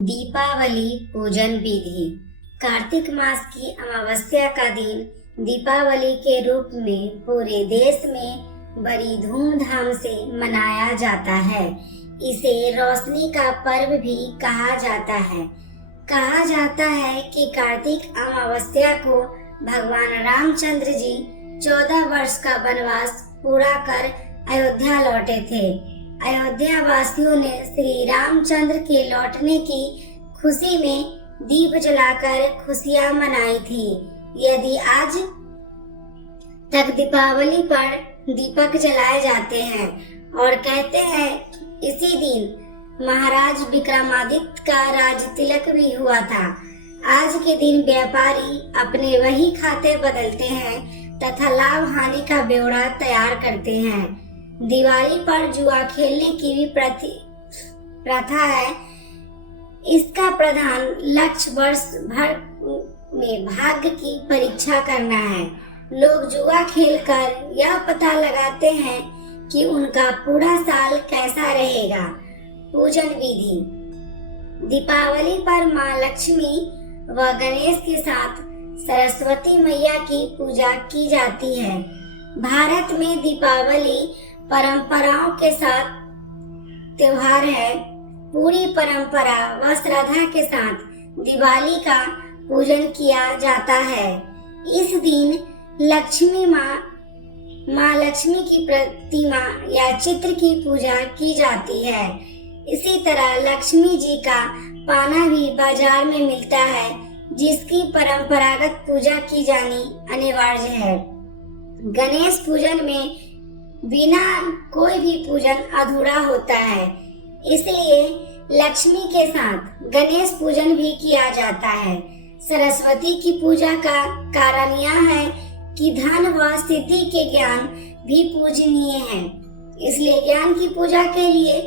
दीपावली पूजन विधि। कार्तिक मास की अमावस्या का दिन दीपावली के रूप में पूरे देश में बड़ी धूमधाम से मनाया जाता है। इसे रोशनी का पर्व भी कहा जाता है। कहा जाता है कि कार्तिक अमावस्या को भगवान रामचंद्र जी 14 वर्ष का वनवास पूरा कर अयोध्या लौटे थे। अयोध्या वासियों ने श्री रामचंद्र के लौटने की खुशी में दीप जलाकर खुशियां मनाई थी। यदि आज तक दीपावली पर दीपक जलाए जाते हैं और कहते हैं इसी दिन महाराज विक्रमादित्य का राज तिलक भी हुआ था। आज के दिन व्यापारी अपने वही खाते बदलते हैं तथा लाभ हानि का ब्यौरा तैयार करते हैं। दिवाली पर जुआ खेलने की भी प्रथा है। इसका प्रधान लक्ष्य वर्ष भर में भाग्य की परीक्षा करना है। लोग जुआ खेलकर यह पता लगाते हैं कि उनका पूरा साल कैसा रहेगा। पूजन विधि। दीपावली पर मां लक्ष्मी व गणेश के साथ सरस्वती मैया की पूजा की जाती है। भारत में दीपावली परंपराओं के साथ त्योहार है। पूरी परंपरा व श्रद्धा के साथ दिवाली का पूजन किया जाता है। इस दिन लक्ष्मी माँ लक्ष्मी की प्रतिमा या चित्र की पूजा की जाती है। इसी तरह लक्ष्मी जी का पाना भी बाजार में मिलता है, जिसकी परंपरागत पूजा की जानी अनिवार्य है। गणेश पूजन में बिना कोई भी पूजन अधूरा होता है, इसलिए लक्ष्मी के साथ गणेश पूजन भी किया जाता है। सरस्वती की पूजा का कारण यह है कि धन व सिद्धि के ज्ञान भी पूजनीय है, इसलिए ज्ञान की पूजा के लिए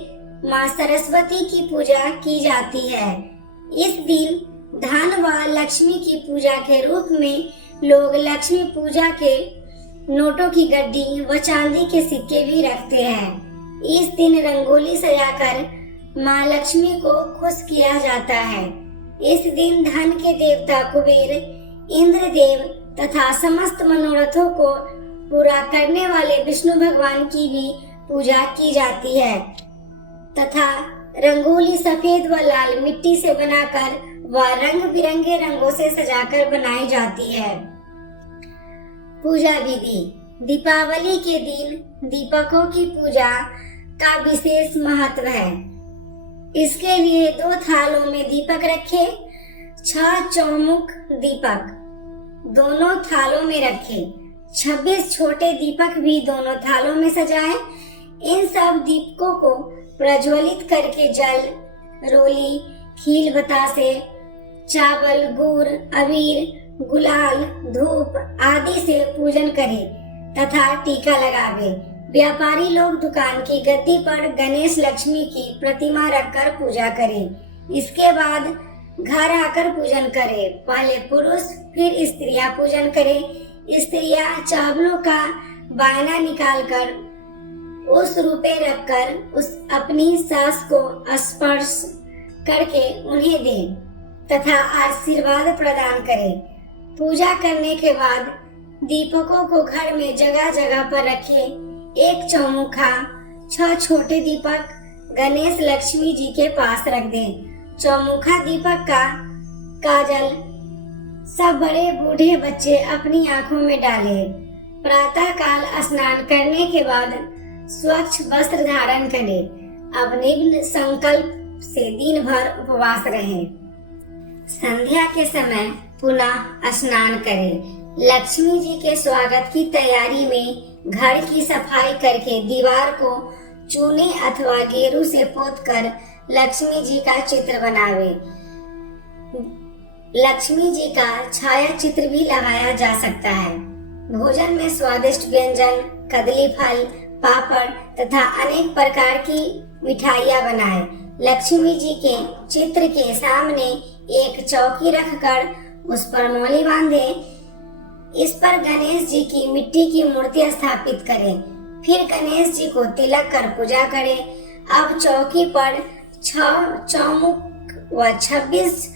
माँ सरस्वती की पूजा की जाती है। इस दिन धन व लक्ष्मी की पूजा के रूप में लोग लक्ष्मी पूजा के नोटों की गड्डी व चांदी के सिक्के भी रखते हैं। इस दिन रंगोली सजाकर माँ लक्ष्मी को खुश किया जाता है। इस दिन धन के देवता कुबेर, इंद्रदेव तथा समस्त मनोरथों को पूरा करने वाले विष्णु भगवान की भी पूजा की जाती है तथा रंगोली सफेद व लाल मिट्टी से बनाकर व रंग बिरंगे रंगों से सजाकर बनाई जाती है। पूजा विधि। दीपावली के दिन दीपकों की पूजा का विशेष महत्व है। इसके लिए 2 थालों में दीपक रखें। 6 चौमुख दीपक दोनों थालों में रखें। 26 छोटे दीपक भी दोनों थालों में सजाएं। इन सब दीपकों को प्रज्वलित करके जल, रोली, खील बतासे, चावल, गुड़, अबीर, गुलाल, धूप आदि से पूजन करें तथा टीका लगावे। व्यापारी लोग दुकान की गद्दी पर गणेश लक्ष्मी की प्रतिमा रखकर पूजा करें। इसके बाद घर आकर पूजन करें। पहले पुरुष फिर स्त्रियां पूजन करें। स्त्रियां चावलों का बायना निकालकर उस रुपए रखकर उस अपनी सास को स्पर्श करके उन्हें दें तथा आशीर्वाद प्रदान करें। पूजा करने के बाद दीपकों को घर में जगह जगह पर रखें। 1 चौमुखा, 6 छोटे दीपक गणेश लक्ष्मी जी के पास रख दें। चौमुखा दीपक का काजल सब बड़े बूढ़े बच्चे अपनी आंखों में डालें। प्रातः काल स्नान करने के बाद स्वच्छ वस्त्र धारण करें। अब निम्न संकल्प से दिन भर उपवास रहें। संध्या के समय पुनः स्नान करें। लक्ष्मी जी के स्वागत की तैयारी में घर की सफाई करके दीवार को चूने अथवा गेरू से पोतकर लक्ष्मी जी का चित्र बनावे। लक्ष्मी जी का छाया चित्र भी लगाया जा सकता है। भोजन में स्वादिष्ट व्यंजन, कदली फल, पापड़ तथा अनेक प्रकार की मिठाइयाँ बनाएं। लक्ष्मी जी के चित्र के सामने एक चौकी रखकर उस पर मौली बांधे। इस पर गणेश जी की मिट्टी की मूर्ति स्थापित करें। फिर गणेश जी को तिलक कर पूजा करें। अब चौकी पर 6 चौमुख व 26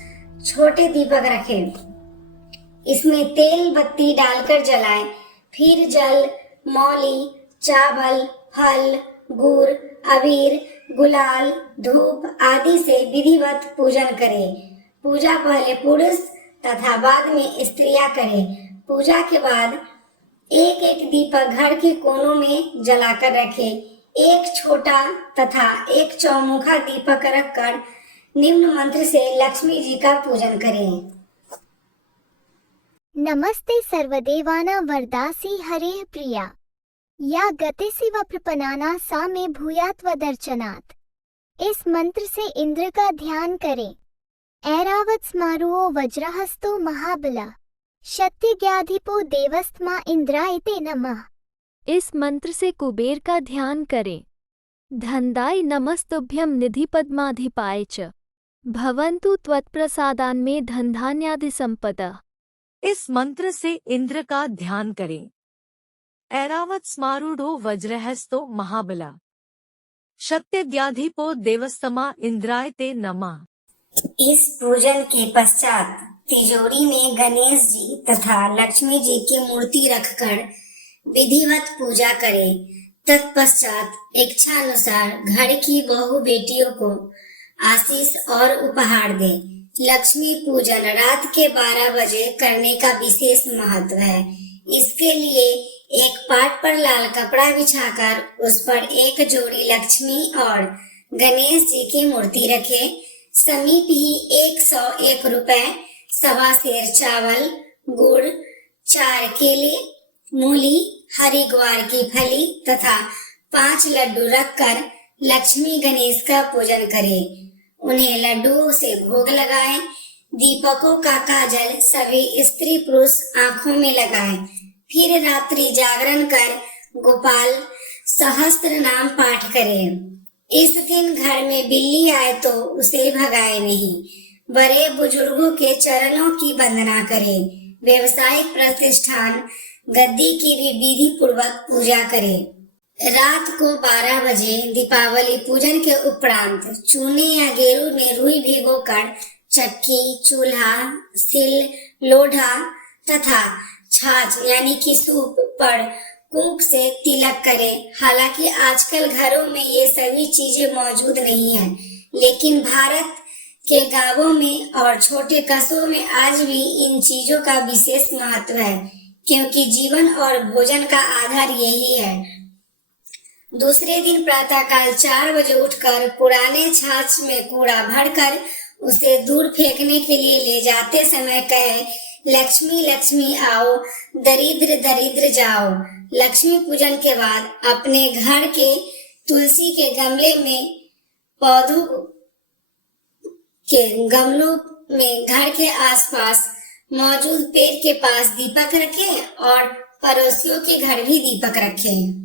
छोटे दीपक रखें। इसमें तेल बत्ती डालकर जलाएं। फिर जल, मौली, चावल, फल, गुड़, अबीर, गुलाल, धूप आदि से विधिवत पूजन करें। पूजा पहले पुरुष तथा बाद में स्त्रियां करें। पूजा के बाद एक एक दीपक घर के कोनों में जलाकर रखें। एक छोटा तथा एक चौमुखा दीपक रखकर निम्न मंत्र से लक्ष्मी जी का पूजन करें। नमस्ते सर्वदेवानां वरदासी हरेः प्रिया, या गतिसिव प्रपन्नाना सा मे भूयात् वदर्चनात्। इस मंत्र से इंद्र का ध्यान करें। ऐरावत स्मारुओ वज्रहस्तो महाबला, शक्तिज्ञाधिपो देवस्त्मा इंद्रायते नमः। इस मंत्र से कुबेर का ध्यान करें। धनदाय नमस्तुभ्यं निधिपद्माधिपाय च, भवन्तु त्वत्प्रसादान्मे धनधान्यादि संपदा। इस मंत्र से इंद्र का ध्यान करें। ऐरावत स्मारूढ़ो वज्रहस्तो महाबला, शक्तिज्ञाधिपो देवस्तमा इंद्रायते नमः। इस पूजन के पश्चात तिजोरी में गणेश जी तथा लक्ष्मी जी की मूर्ति रखकर विधिवत पूजा करें। तत्पश्चात इच्छानुसार घर की बहू बेटियों को आशीष और उपहार दें। लक्ष्मी पूजन रात के 12 बजे करने का विशेष महत्व है। इसके लिए एक पाट पर लाल कपड़ा बिछाकर उस पर एक जोड़ी लक्ष्मी और गणेश जी की मूर्ति रखें। समीप ही 101 रुपए, 1.25 सेर चावल, गुड़, 4 केले, मूली, हरी ग्वार की फली तथा 5 लड्डू रखकर लक्ष्मी गणेश का पूजन करें। उन्हें लड्डुओं से भोग लगाएं। दीपकों का काजल सभी स्त्री पुरुष आंखों में लगाएं। फिर रात्रि जागरण कर गोपाल सहस्त्र नाम पाठ करें। इस दिन घर में बिल्ली आए तो उसे भगाए नहीं। बड़े बुजुर्गों के चरणों की वंदना करें। व्यवसायिक प्रतिष्ठान गद्दी की भी विधि पूर्वक पूजा करें। रात को 12 बजे दीपावली पूजन के उपरांत चूने या गेरू में रुई भिगोकर चक्की, चूल्हा, सिल, लोढ़ा तथा छाछ यानी कि सूप पर कुंक से तिलक करें। हालांकि आजकल घरों में ये सभी चीजें मौजूद नहीं है, लेकिन भारत के गांवों में और छोटे कस्बों में आज भी इन चीजों का विशेष महत्व है, क्योंकि जीवन और भोजन का आधार यही है। दूसरे दिन प्रातःकाल 4 बजे उठकर पुराने छाछ में कूड़ा भरकर उसे दूर फेंकने के लिए ले जाते समय कहे, लक्ष्मी लक्ष्मी आओ, दरिद्र दरिद्र जाओ। लक्ष्मी पूजन के बाद अपने घर के तुलसी के गमले में पौधों के गमलों में घर के आसपास मौजूद पेड़ के पास दीपक रखें और पड़ोसियों के घर भी दीपक रखें।